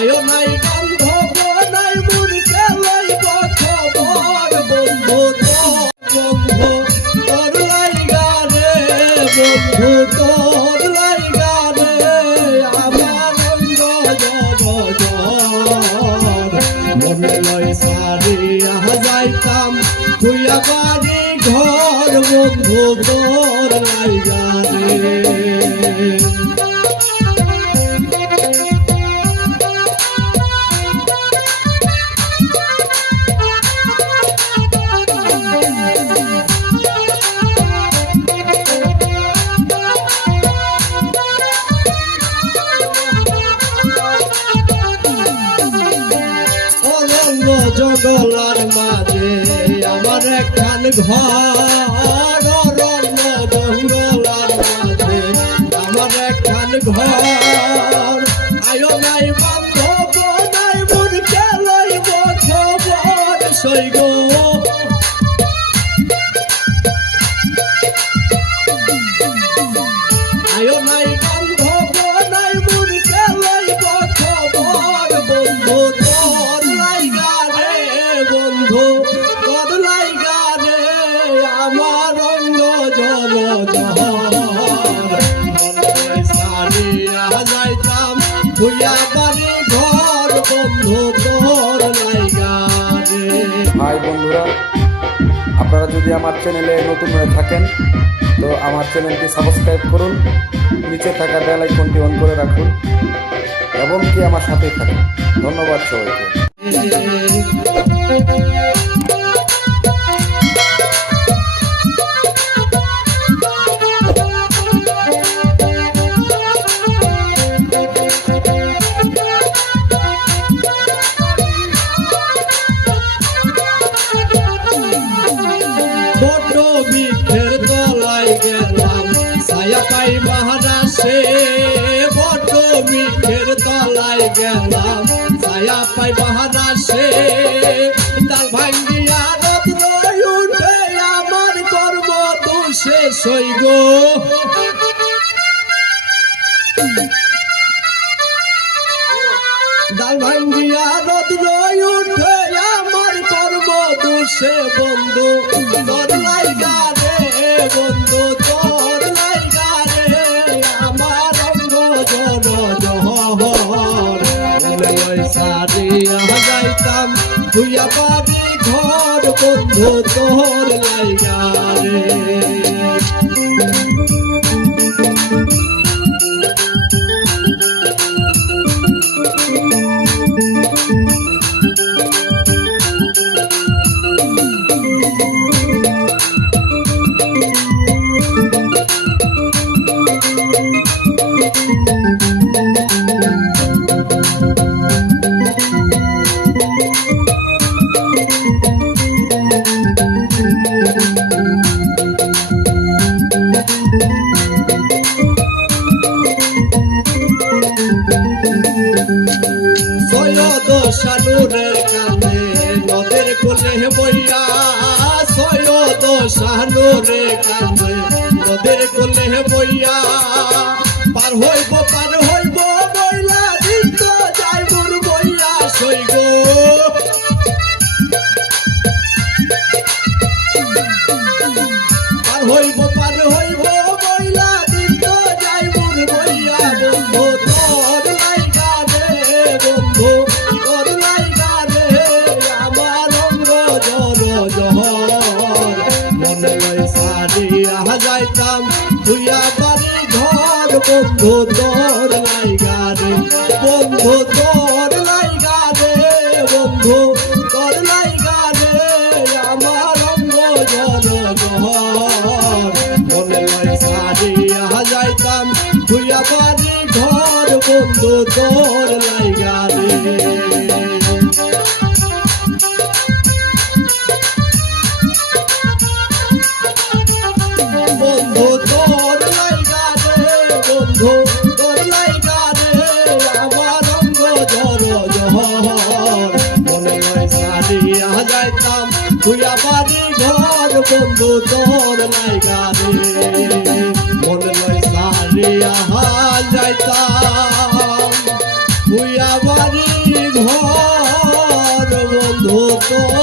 আয়ো নাই বান্ধব নাই মুরকে লইব খবর বন্ধু তোর লাইগা রে বন্ধু তোর লাইগা রে আমার অঙ্গ মনে লই সারিয়া যাইতাম তুইয়া বাড়ি ঘর বন্ধু তোর লাইগা রে জগলার মাঝে আমার একখান ঘর অরণ্য জঙ্গলার মাঝে আমার একখান ঘর আয়ো নাই বান্ধব নাই মুরকে লইব খবর সইগ আয়ো নাই বান্ধব নাই মুরকে লইব খবর বন্ধু তোর লাইগা বন্ধু তোর লাইগা রে আমার অঙ্গ জল সারিয়া যাইতাম ভুইয়া বাড়ি ঘর বন্ধু তোর লাইগা রে। হাই বন্ধুরা, আপনারা যদি আমার চ্যানেলে নতুন হয়ে থাকেন তো আমার চ্যানেলটি সাবস্ক্রাইব করুন, নিচে থাকা বেল আইকনটি অন করে রাখুন এবং কি আমার সাথেই থাকুন। ধন্যবাদ সবাইকে। বড় বৃক্ষের তলায় গেলাম ছায়া পাই মহারাশে বড় বৃক্ষের তলায় গেলাম ছায়া পাই মহারাশে তার ভাঙ্গিয়া রত্ন উঠে আমার কর্ম দোষে সইগ ডাল ভাঙ্গিয়া রত্ন উঠে আমার কর্ম দোষে বন্ধু তোর লাইগা রে বন্ধু তোর লাইগা রে আমার অঙ্গ জহর সারিয়া যাইতাম ভুইয়া বাড়ি ঘর বন্ধু তোর লাইগা রে। শানুরের কানে নদের কোলে বইয়া সৈয়দ শানুরে কানে নদের কোলে বইয়া পার হইব বইলা দিত যাই মোর বইয়া সইগ পার হইব বইলা দিত যাই মোর বইয়া বন্ধু তোর লাইগা রে বন্ধু যাইতাম ভুইয়া বাড়ি ঘর বন্ধু তোর লাইগা রে বন্ধু তোর লাইগা রে বন্ধু তোর লাইগা রে আমার অঙ্গ মনে লয় সারিয়া যাইতাম ভুইয়া বাড়ি ঘর বন্ধু তোর লাইগা রে। বন্ধু তোর লাইগা রে বন্ধু তোর লাইগা রে আমার অঙ্গ জহর মনে লয় সারিয়া যাইতাম ভুইয়া বাড়ি ঘর বন্ধু তোর লাইগা রে মনে লয় সারিয়া যাইতাম ভুইয়া বাড়ি তোর